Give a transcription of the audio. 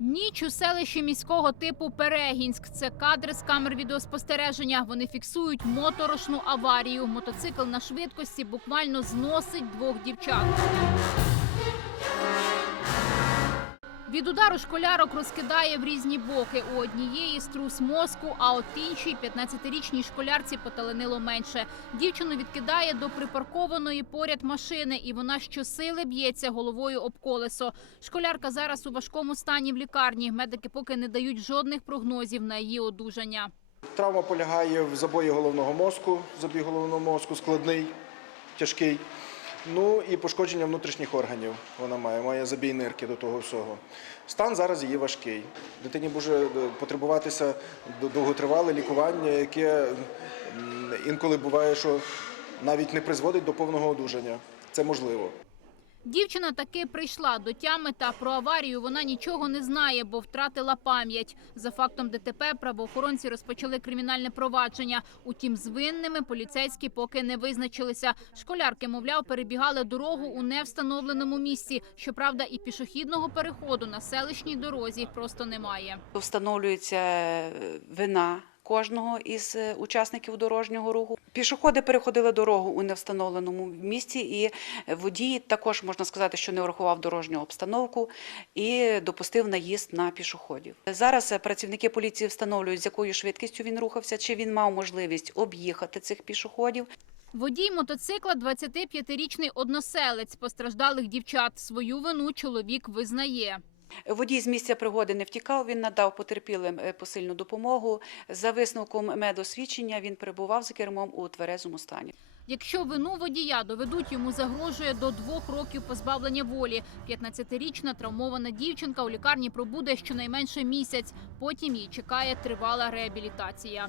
Ніч у селищі міського типу Перегінськ. Це кадри з камер відеоспостереження. Вони фіксують моторошну аварію. Мотоцикл на швидкості буквально зносить двох дівчат. Від удару школярок розкидає в різні боки. У однієї струс мозку, а от іншій 15-річній школярці поталенило менше. Дівчину відкидає до припаркованої поряд машини, і вона щосили б'ється головою об колесо. Школярка зараз у важкому стані в лікарні. Медики поки не дають жодних прогнозів на її одужання. Травма полягає в забої головного мозку, забій головного мозку складний, тяжкий. Ну і пошкодження внутрішніх органів вона має, має забій нирки до того всього. Стан зараз її важкий. Дитині може е, потребуватися довготривале лікування, яке інколи буває, що навіть не призводить до повного одужання. Це можливо. Дівчина таки прийшла до тями та про аварію вона нічого не знає, бо втратила пам'ять. За фактом ДТП правоохоронці розпочали кримінальне провадження. Утім, з винними поліцейські поки не визначилися. Школярки, мовляв, перебігали дорогу у невстановленому місці. Щоправда, і пішохідного переходу на селищній дорозі просто немає. Встановлюється е, вина кожного із е, учасників дорожнього руху. Пішоходи переходили дорогу у невстановленому місці, і водій також можна сказати, що не врахував дорожню обстановку і допустив наїзд на пішоходів. Зараз е, працівники поліції встановлюють, з якою швидкістю він рухався, чи він мав можливість об'їхати цих пішоходів. Водій мотоцикла 25-річний односелець постраждалих дівчат. Свою вину чоловік визнає. Водій з місця пригоди не втікав. Він надав потерпілим е, посильну допомогу. За висновком медосвідчення він перебував за кермом у тверезому стані. Якщо вину водія доведуть, йому загрожує до двох років позбавлення волі. 15-річна травмована дівчинка у лікарні пробуде щонайменше місяць. Потім її чекає тривала реабілітація.